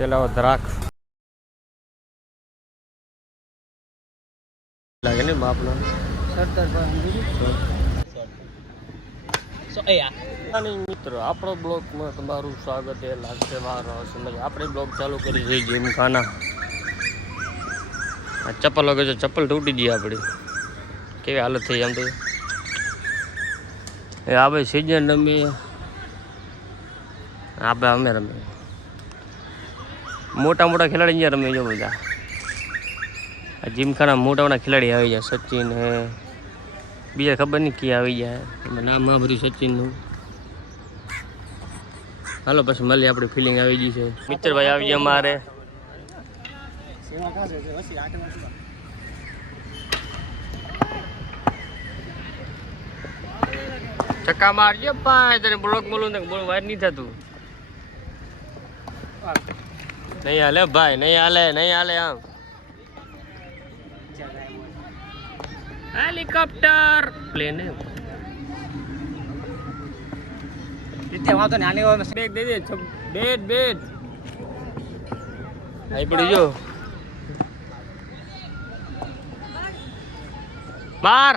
પેલા દ્રાક્ષ લાગે ને બાપનો મિત્રો આપણો બ્લોગમાં તમારું સ્વાગત છે. લાગશે વારો સમજ આપણે બ્લોગ ચાલુ કરી છે જીમખાના. આ ચપ્પલ વગર જો ચપ્પલ તૂટી ગઈ આપણી કેવી હાલત થઈ આમ તો એ આ ભાઈ સિઝન રમી આપણે અમે રમીએ મોટા મોટા ખેલાડી અહીંયા રમે જો બધા. આ જીમખાના મોટા મોટા ખેલાડી આવી જાય સચિન હે બીજા ખબર નહીં ક્યાં આવી જાય નામ આ બધું સચિનનું. હાલો પછી મળીએ આપણી ફિલિંગ આવી ગઈ છે. મિત્રભાઈ આવી ગયા અમારે ચક્કા મારજો ભાઈ તને બ્લોક બોલું ને બોલ વાત નહીં થતું. નહીં હાલે ભાઈ નહીં હાલે આમ હેલિકોપ્ટર પ્લેન બેગ દે બેડ આઈ પડી જો બાર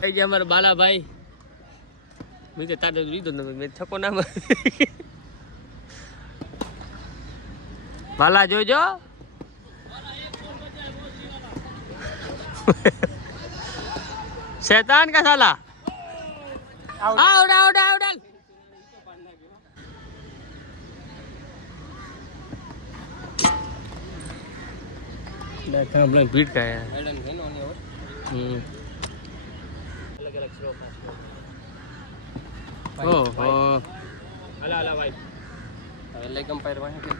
થઈ ગયા અમારા બાલાભાઈ. મેં તો તારે લીધો ને મેં થકો ના બાલા જોજો शैतान का साला आउट देखा हम लोग बीट का है ओहो अला भाई लेग अंपायर वहां के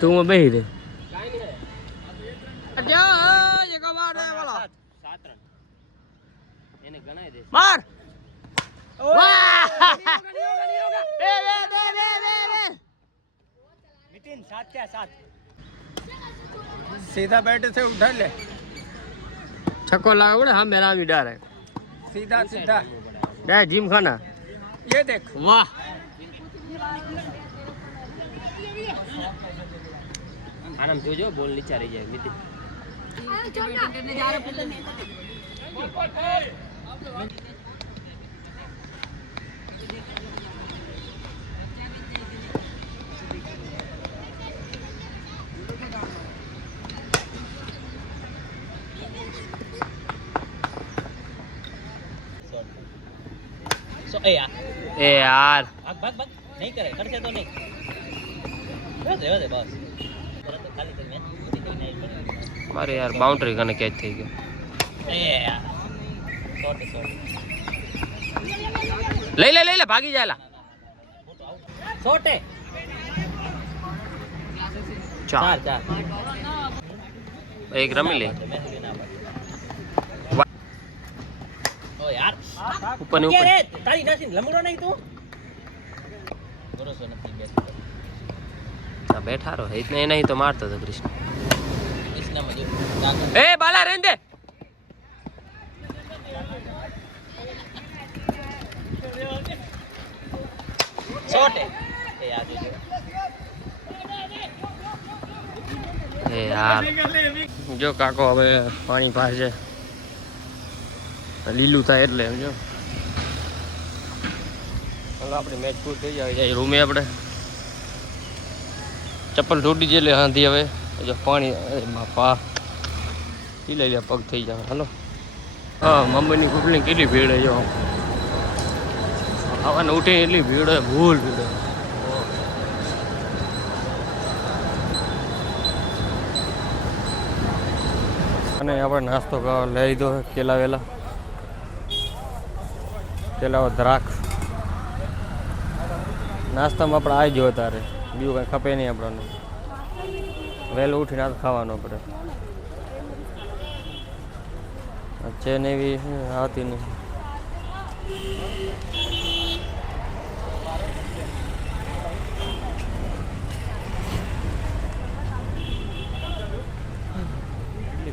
तू में बेही दे क्या ये कमाल है वाला 7 रन એને ગણાય દે માર વાહ દે नितिन 7 क्या 7 सीधा बैट से उठा ले छक्को लगा उड़े हम मेरा भी डर है सीधा दे जिमखाना ये देख वाह आनंद जोजो बॉल नीचे रह जाए नितिन ए यार भाग नहीं करे करते तो नहीं रहते बस खाली कर मैच अरे यार बाउंड्री करने कैच થઈ ગયો લઈ લે ભાગી જાયલા છોટે 4 એક રમી લે ઓ યાર ઉપર ને ઉપર તારી નાસી લમડો નહીં તું ભરોસો નથી બેઠા बैठा रहो इतने नहीं तो मारता था कृष्ण ए बाला रहने दे यार जो काको હવે પાણી પાસે લીલું થાય એટલે સમજો ચાલો આપણે મેચ પૂરી થઈ જાય રૂમે આપણે ચપ્પલ તૂટી જાય એટલે હાંધી હવે જો પાણી બાપા પી લઈ લે પગ થઈ જાય. હાલો હા મુંબઈની કુટલી કેટલી ભીડ હોય જો આવાને ઉઠી એટલી ભીડ હોય ભૂલ ભીડ હોય. અને આપણે નાસ્તો લઈ લીધો કેલા વેલા પેલા દ્રાક્ષ નાસ્તામાં આપણે આવી ગયો તારે બીજું કાંઈ ખપે નહીં આપણને વહેલું ઉઠીને આ ખાવાનું આપણે છે ને એવી આવતી નહીં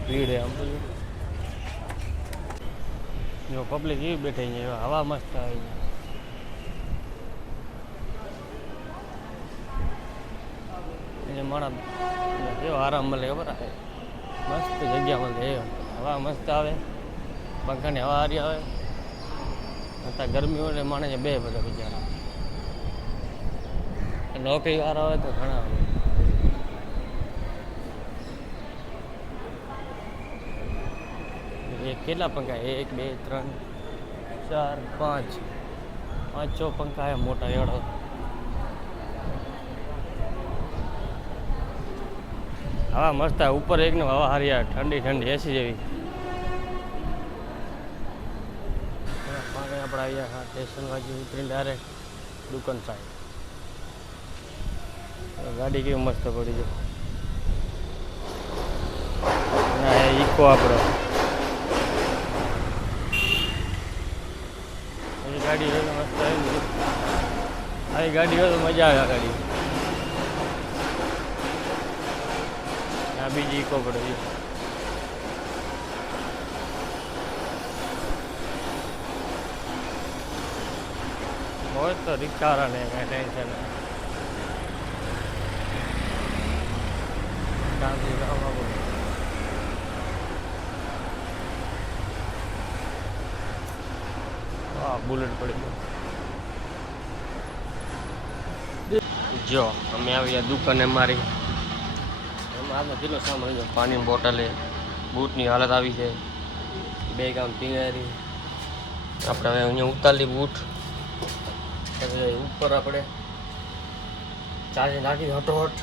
ભીડ આમ જો પબ્લિક એવી બેઠી હવા મસ્ત આવી માણસ એવો આરામ મળે ખબર આવે, મસ્ત જગ્યા મળે, હવા મસ્ત આવે, પંખાની હવા હારી આવે. અત્યારે ગરમી હોય ને માણસ બે બધા બિચારા, નોકરી વાળા હોય તો ઘણા હોય. કેટલા પંખા? 1 2 3 4 5 6 પંખા મોટા એવડો. હવા મસ્ત આવે ઉપર, એકનો હવા હારી આવે, ઠંડી ઠંડી એસી જેવી. પાણી આપણે આવ્યા હા સ્ટેશન બાજુ ઉતરીને ડાયરેક્ટ દુકાન સાઈડ. ગાડી કેવી મસ્ત પડી છે. ના ઈકો આપણો ગાડી હોય તો મસ્ત આવી ગાડી હોય તો મજા આવે. આ ગાડી આ બીજી ઈકો પડે છે. હોય તો રિક્ષાવાળા ને કાંઈ ટેન્શન નહીં. બુલેટ પડી જો અમે આવી ગયા દુકાને મારી. એમાં આગળ કેટલો સામાન છે, પાણીની બોટલે, બૂટની હાલત આવી છે, બેગ આમ પીંગારી. આપણે હવે અહીંયા ઉતારી બૂટ ઉપર આપણે ચાર્જિંગ નાખી હટોહટ,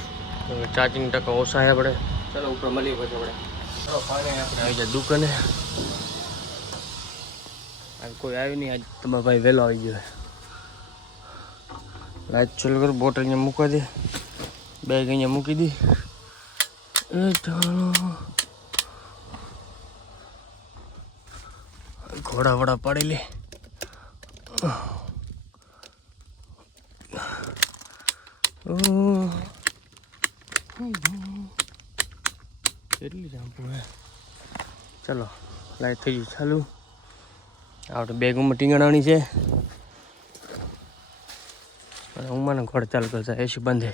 ચાર્જિંગ ટકા ઓછા છે આપણે. ચાલો ઉપર મળીએ પછી આપણે. આપણે આવી જાય દુકાને. આજ કોઈ આવી નહીં, આજ તમારા ભાઈ વહેલો આવી ગયો. લાઈટ ચાલુ કર, બોટલ અહીંયા મૂકવા દે, બેગ અહીંયા મૂકી દી. ઘોડા વડા પાડી લે. કેટલી જાંપુ હે. ચલો લાઈટ થઈ ગઈ ચાલુ. આપણે બેગમાં ટીંગાણવાની છે અને ઉમાને ઘોડ ચાલુ કરશે. એસી બંધ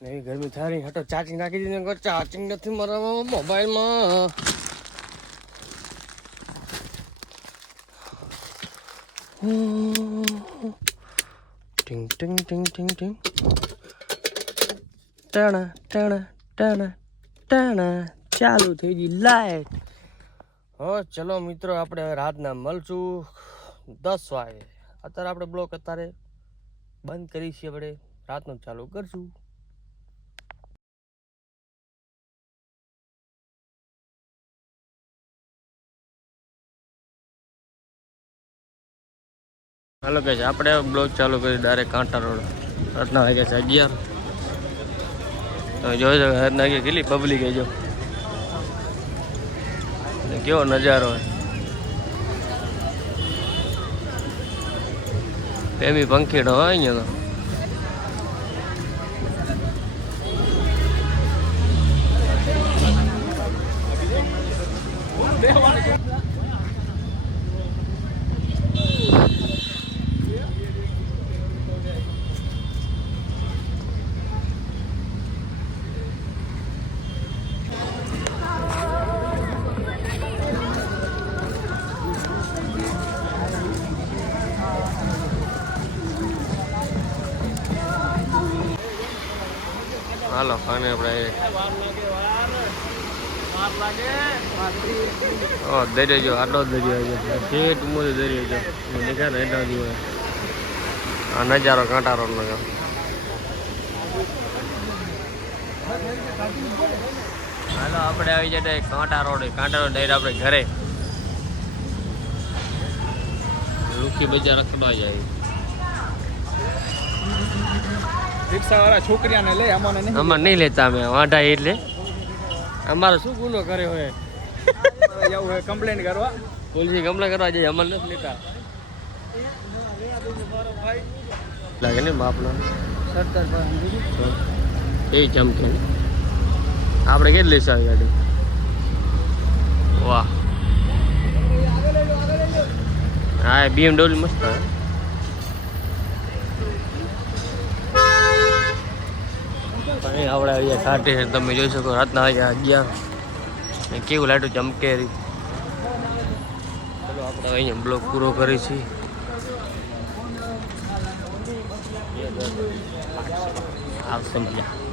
ને એવી ગરમી થાય. હટો ચાર્જિંગ નાખી દીધી. ચાર્જિંગ નથી મારા મોબાઈલમાં. ટિંગ ટિંગ ટિંગ ટિંગ ટિંગ ટાણા ટાણા ટાણા ટાણા ચાલુ થઈ ગઈ લાઈટ. હો ચલો મિત્રો, આપણે હવે રાતના મળશું 10 વાગે. અત્યારે આપણે બ્લોક અત્યારે બંધ કરી છીએ, આપણે રાતનું ચાલુ કરશું. હાલો કે છે આપણે બ્લોક ચાલુ કરી ડાયરેક્ટ કાંટા રોડ. રાતના વાગ્યા છે 11. તમે જોઈ શકો રાતના વાગે કેટલી પબ્લિક આવી. જો કેવો નજારો હોય. પ્રેમી પંખીડો હોય અહીંયા તો. હાલો અને આપણે દરિયો જો આટલો દરિયો છે, ઠેઠ મોટો દરિયો છે. દેખાય એટલા જેવો આ નજારો કાંટા રોડ નો. હાલો આપણે આવી જાય કાંટા રોડ. કાંટા રોડ ડાયરેક્ટ આપણે ઘરે લુખી બજાર રખડવા જાય. રિક્ષાવાળા છોકરીઓને લઈ અમારે નહીં લેતા. અમે વાંઢા એટલે અમારે શું ગુનો કર્યો હોય જવું હોય કમ્પ્લેન કરવા, પોલીસે કમ્પ્લેન કરવા જાય. અમારે નથી લેતા લાગે ને બાપનો એ ચમકે. આપણે કેટલી લઈશ આવી ગાડી? વાહ હા BMW મસ્ત આવે. અહીં આપણે અહીંયા ઘાટે છે તમે જોઈ શકો રાતના અહીંયા 11 ને કેવું લાઈટો ચમકે રહી. ચલો આપણે અહીંયા બ્લોગ પૂરો કરી છીએ. આવશે મજા.